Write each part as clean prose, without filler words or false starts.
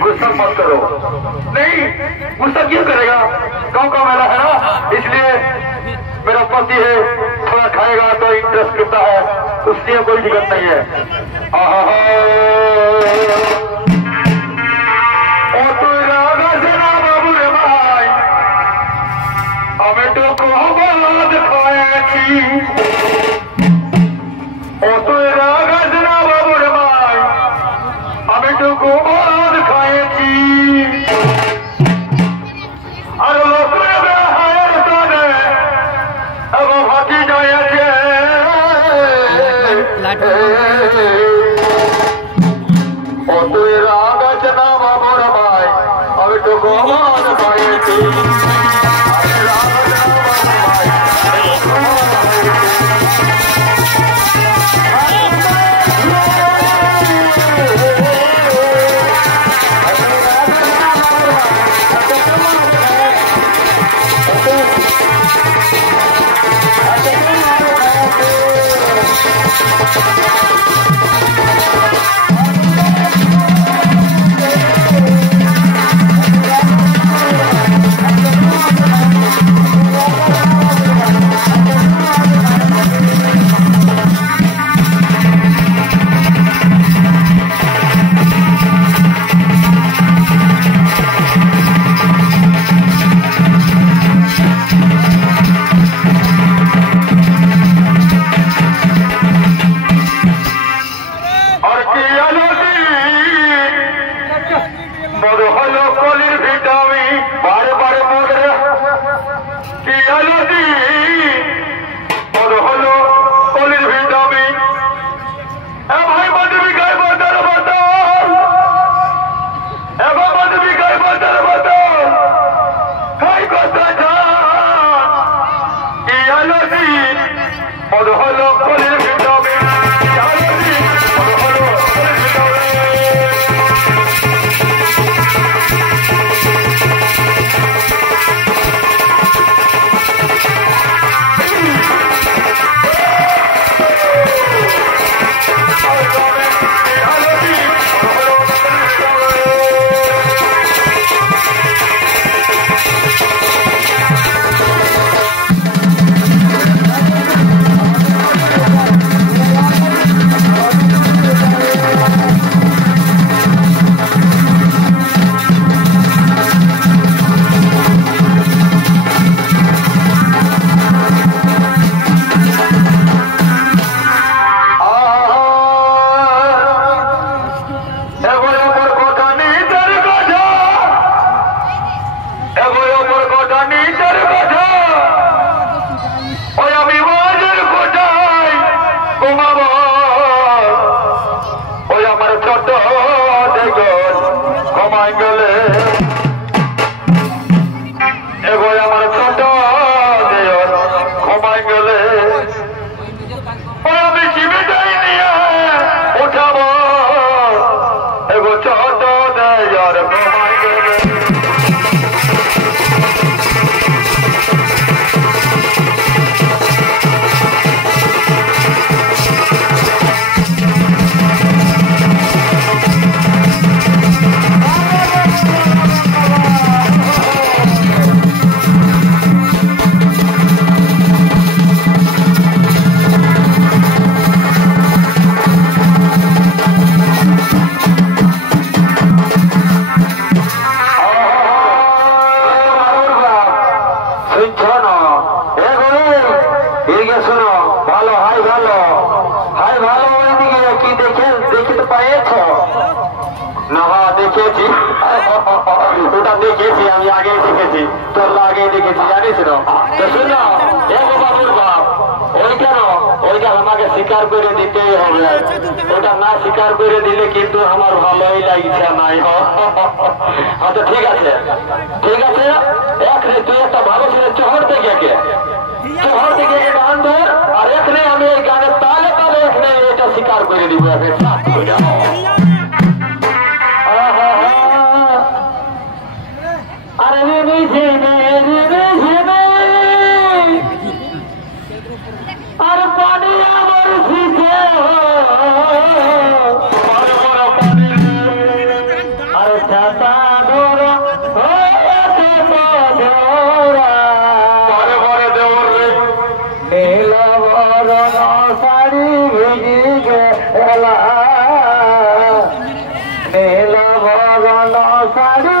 गुस्सा मत करो। नहीं गुस्सा क्यों करेगा, गांव का मेला है ना, इसलिए मेरा पति है, थोड़ा खाएगा तो इंटरेस्ट करता है, उससे कोई दिक्कत नहीं है। बाबू रे भाई हमें तो बाबू रे भाई हमें तो खाए थी। अरे কি আলোদি বড় হলো কলির ভিটামিন ভাই মাধবী গায়ে বাজার বাতাল এবার মাধবী গায়ে বাজার বাতাল খাই কথা কি আলোদি বড় হলো কলির ভিটামিন স্বীকার করে দিতেই হবে ওটা না স্বীকার করে দিলে কিন্তু আমার ভালোই লাগছে নাই আচ্ছা ঠিক আছে তুই একটা ভালো ছিল চহর থেকে গান ধর আর এখানে আমি এই গানের তালে এখানে এটা স্বীকার করে দিব আরে আর পানি আমার শিখে আর ছাতা ধরা নীল বরণ শাড়ি ভিজি গেলা নীল বরণ শাড়ি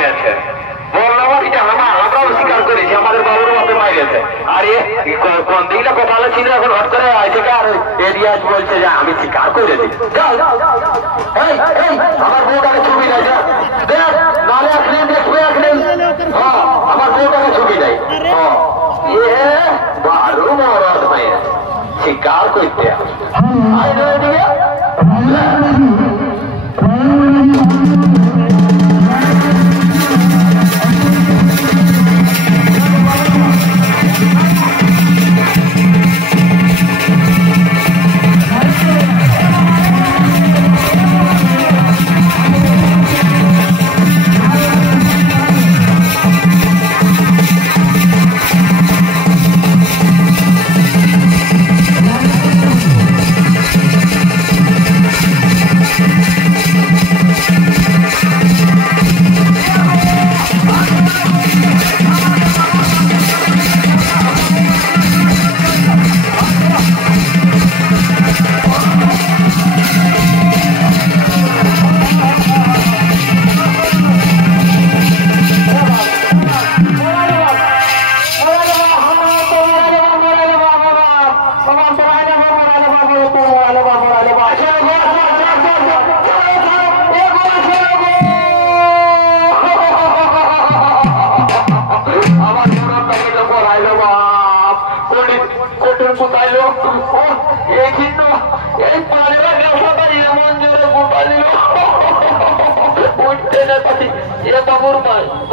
হয়েছে আমরাও স্বীকার করেছি আমাদের বাবুর বাপে মাইরেছে। আর কোন দিকটা কথা ছিল এখন হট করে আছে আর এরিয়াজ বলছে যে আমি স্বীকার করেছি। আমার বউটাকে ছবি দেয় নাহলে আপনি দেখবে আপনি আমার বউটাকে ছবি দেয় বারো মরদ হয়ে স্বীকার করতে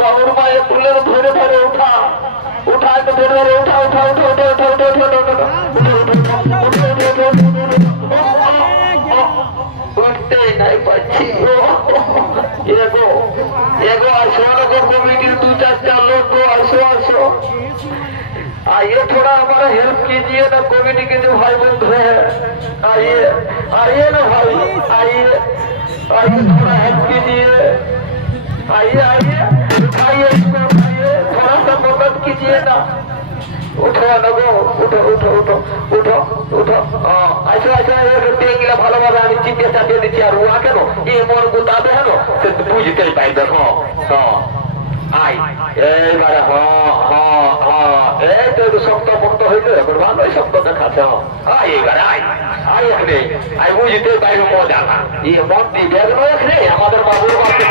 বাবুর মায়ের ফুলের ধরে ধরে উঠা উঠা ধরে ধরে উঠা উঠা উঠা উঠা উঠা উঠা উঠা উঠতে নাই পাচ্ছি এগো এগো আসো গো कमेटी दो चार लोग को আসো আসো आइए थोड़ा हमारा हेल्प कीजिए ना कमेटी के जो भाई बंधु है आइए आइए ना भाई आइए आइए थोड़ा हेल्प कीजिए आइए आइए उठाइए इसको उठाइए थोड़ा सा मदद कीजिए ना उठो लगो उठो उठो उठो उठो उठो अच्छा अच्छा टेंगिला ভালো ভাবে আমি চিপে চাপিয়ে দিচ্ছি আর ওয়া কেন এই মন গোটাবে হেন সে বুঝতেই পাই দেখো আই এইবারে এই তো শক্ত মুক্ত হইলো এখন ভালোই শক্ত দেখাচ্ছে এইবারে আই আই এখানে আই বুঝতে পাই মজা না এই মন দিবে এখানে আমাদের বাবুর বাপকে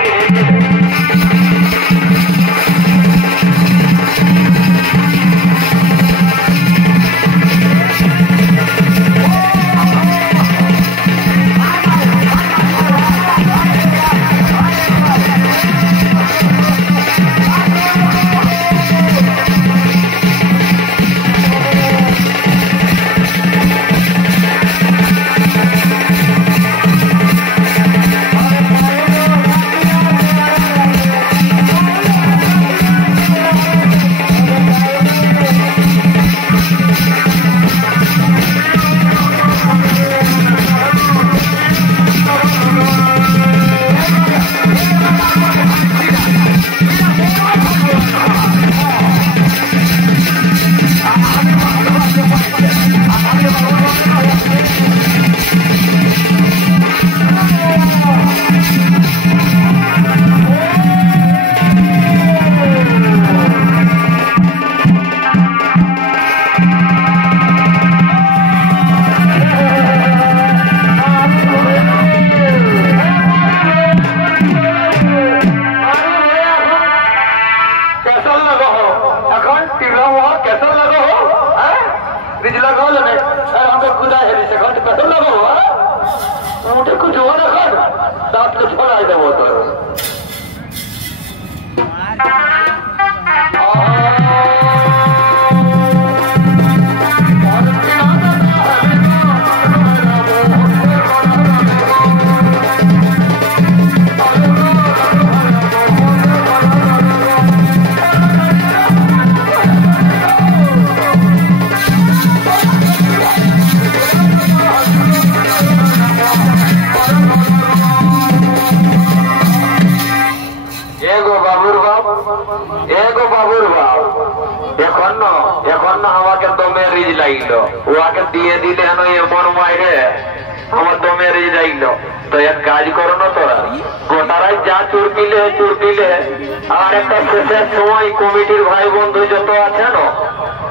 আর একটা শেষের সময় কমিটির ভাই বন্ধু যত আছেন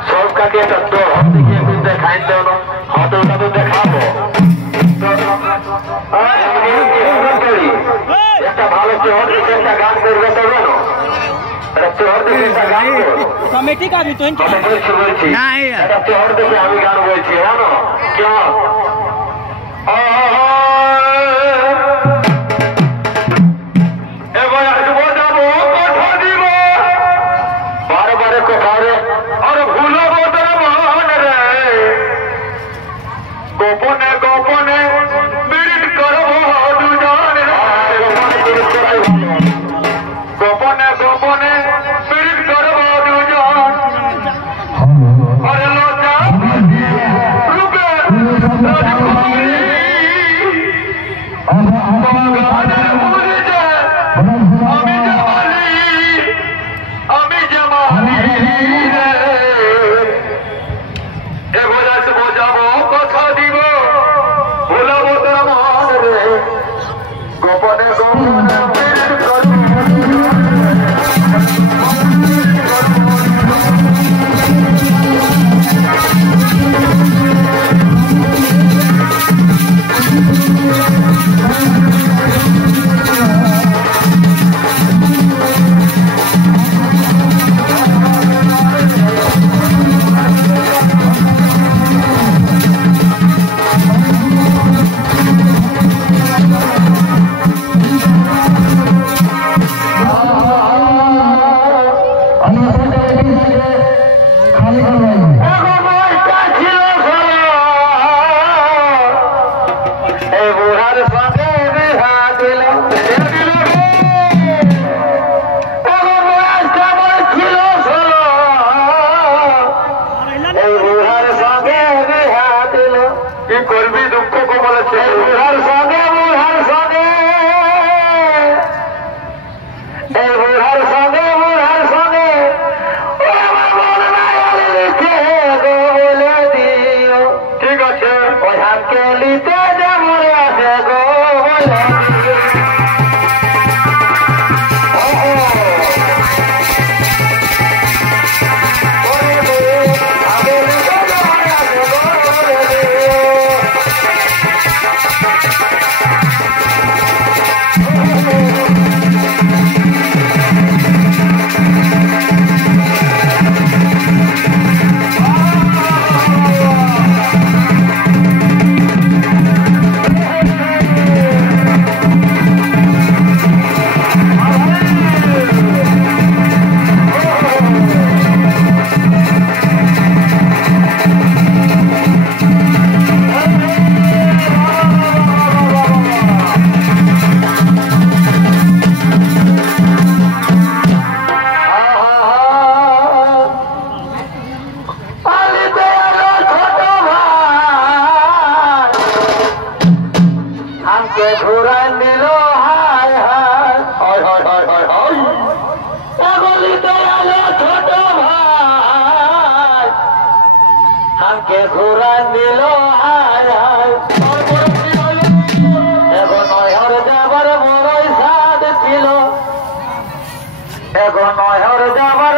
সব কাকে একটা দর দেখিয়ে দেখাই দেন, হয়তো ওটা তো দেখাবো। একটা ভালো চোর দেখে একটা গান করবে তবে না, একটা চোর দেখে একটা গান করবো। कमेटी का भी तो বলছি একটা চোর দেখে আমি গান বলছি, হ্যাঁ না কেমন? এবার আসবো যাবো কথা দিব বারে বারে কোথারে আর ভুলবো তোর মন রে, গোপনে গোপনে বিড়িট করবো দুজন রে, গোপনে গোপনে বিড়িট করবো দুজন। আরে লজ্জা রূপে রাজকুমারী বাগানের মুড়িতে আমি জামালি রে, এবার আসবো যাবো কথা দিব ভুলাবো তোর মন রে, গোপনে গোপনে বিড়িট করবো। করবি দুঃখ কমলেছে বুড়ার সঙ্গে বুড়ার সঙ্গে এই বুড়ার সঙ্গে বুড়ার সঙ্গে বলে দিও, ঠিক আছে ওখানকে লিতে যেমন আছে গো বলে ঘোরা নিল হায় হায় হায় হায় হায় হায় হায় এগুলিতে আলো ছোট ভাই আমাকে ঘোরা নিল হায় হায় এখন নয়র যাবার বড়ই সাদ ছিল, এখন নয়র যাবার